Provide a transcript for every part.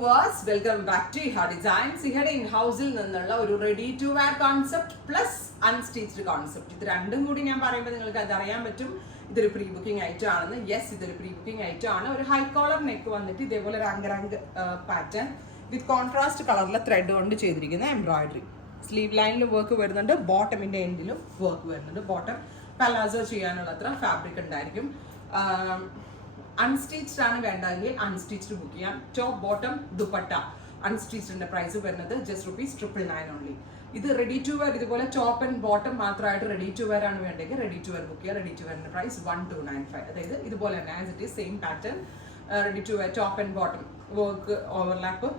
Viewers, welcome back to Iha designs. ഇഹയുടെ ഇൻഹൗസിൽ നിന്നുള്ള ഒരു ready to wear concept plus unstitched concept. ഇത് രണ്ടും കൂടി ഞാൻ പറയുമ്പോൾ നിങ്ങൾക്ക് അത് അറിയാൻ പറ്റും ഇതൊരു പ്രീ ബുക്കിംഗ് ഐറ്റം ആണെന്ന്. യെസ്, ഇതൊരു പ്രീ ബുക്കിംഗ് ഐറ്റം ആണ്. ഒരു ഹൈ കോളർ നെക്ക് വന്നിട്ട് ഇതേപോലെ ഒരു അങ്കരങ്ക് പാറ്റേൺ വിത്ത് കോൺട്രാസ്റ്റ് കളറിലെ ത്രെഡ് കൊണ്ട് ചെയ്തിരിക്കുന്ന എംബ്രോയിഡറി. സ്ലീവ് ലൈനിൽ വർക്ക് വരുന്നുണ്ട്, ബോട്ടമിന്റെ എൻഡിലും വർക്ക് വരുന്നുണ്ട്. ബോട്ടം പലാസോ ചെയ്യാനുള്ള അത്ര ഫാബ്രിക് ഉണ്ടായിരിക്കും. അൺസ്റ്റിച്ച്ഡ് ആണ് വേണ്ടെങ്കിൽ അൺസ്റ്റിച്ച്ഡ് ബുക്ക് ചെയ്യാം. ടോപ്പ് ബോട്ടം ദുപ്പട്ട അൺസ്റ്റിച്ച്ഡിന്റെ പ്രൈസ് വരുന്നത് ജസ്റ്റ് ₹999 ഓൺലി. ഇത് റെഡി ടു വെയർ, ഇതുപോലെ ടോപ്പ് ആൻഡ് ബോട്ടം മാത്രമായിട്ട് റെഡി ടു വെയർ ആണ് വേണ്ടെങ്കിൽ റെഡി ടു വെയർ ബുക്ക് ചെയ്യുക. റെഡി ടു വെയറിന്റെ പ്രൈസ് 1295. അതായത് ഇതുപോലെ തന്നെ as it is same pattern ready to wear top and bottom work overlap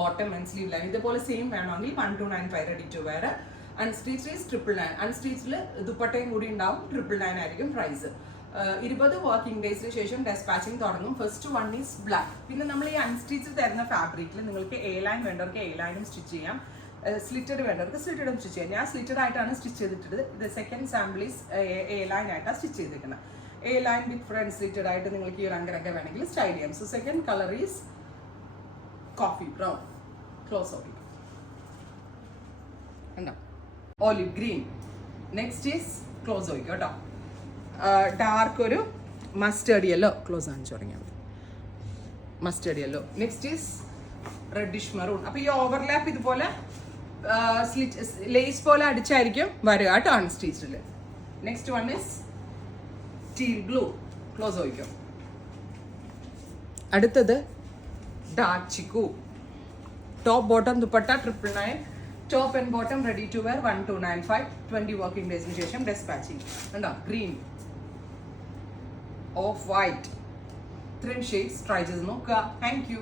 bottom and sleeve line ഇതുപോലെ സെയിം വേണമെങ്കിൽ 1295 ready to wear. Unstitched is 999. അൺസ്റ്റിച്ച്ഡിൽ ദുപ്പട്ടയും കൂടി ഉണ്ടാവും, 999 ആയിരിക്കും പ്രൈസ്. 20 വർക്കിംഗ് ഡേയ്സിന് ശേഷം ഡെസ്പാച്ചിങ് തുടങ്ങും. First one is black. പിന്നെ നമ്മൾ ഈ അൺസ്റ്റിച്ച് തരുന്ന ഫാബ്രിക്കിൽ നിങ്ങൾക്ക് എ ലൈൻ വേണ്ടവർക്ക് എ ലൈനും സ്റ്റിച്ച് ചെയ്യാം, സ്ലിറ്റഡ് വേണ്ടവർക്ക് സ്ലിറ്റഡും സ്റ്റിച്ച് ചെയ്യാം. ഞാൻ സ്ലിറ്റഡ് ആയിട്ടാണ് സ്റ്റിച്ച് ചെയ്തിട്ടുള്ളത്. ഇത് second sample is A line ആയിട്ടാണ് സ്റ്റിച്ച് ചെയ്തിരിക്കുന്നത്. A line with front slitted ആയിട്ട് നിങ്ങൾക്ക് ഈ ഒരു അങ്കരങ്ക വേണമെങ്കിൽ സ്റ്റൈൽ ചെയ്യാം. So second colour is coffee brown, close of കണ്ടോ, olive green. Next is close ഓയിക്കോ കേട്ടോ, ഡാർക്ക് ഒരു മസ്റ്റേർഡ് യെല്ലോ. ക്ലോസ് കാണിച്ചു തുടങ്ങിയാൽ മതി, mustard yellow. Next is reddish maroon. അപ്പോൾ ഈ ഓവർലാപ്പ് ഇതുപോലെ ലേസ് പോലെ അടിച്ചായിരിക്കും വരിക കേട്ടോ അൺസ്റ്റിച്ചിൽ. Next one is teal blue, close ഓയിക്കോ. അടുത്തത് dark chikoo. Top bottom dupatta 999. Top and bottom ready to wear 1295. 20 working ഡേയ്സിന് ശേഷം ഡെസ്പാച്ചിങ്. കണ്ടോ, ഗ്രീൻ, ഓഫ് വൈറ്റ്, ഇത്രയും ഷെയ്ഡ്സ് ട്രൈ ചെയ്ത് നോക്കുക. Thank U.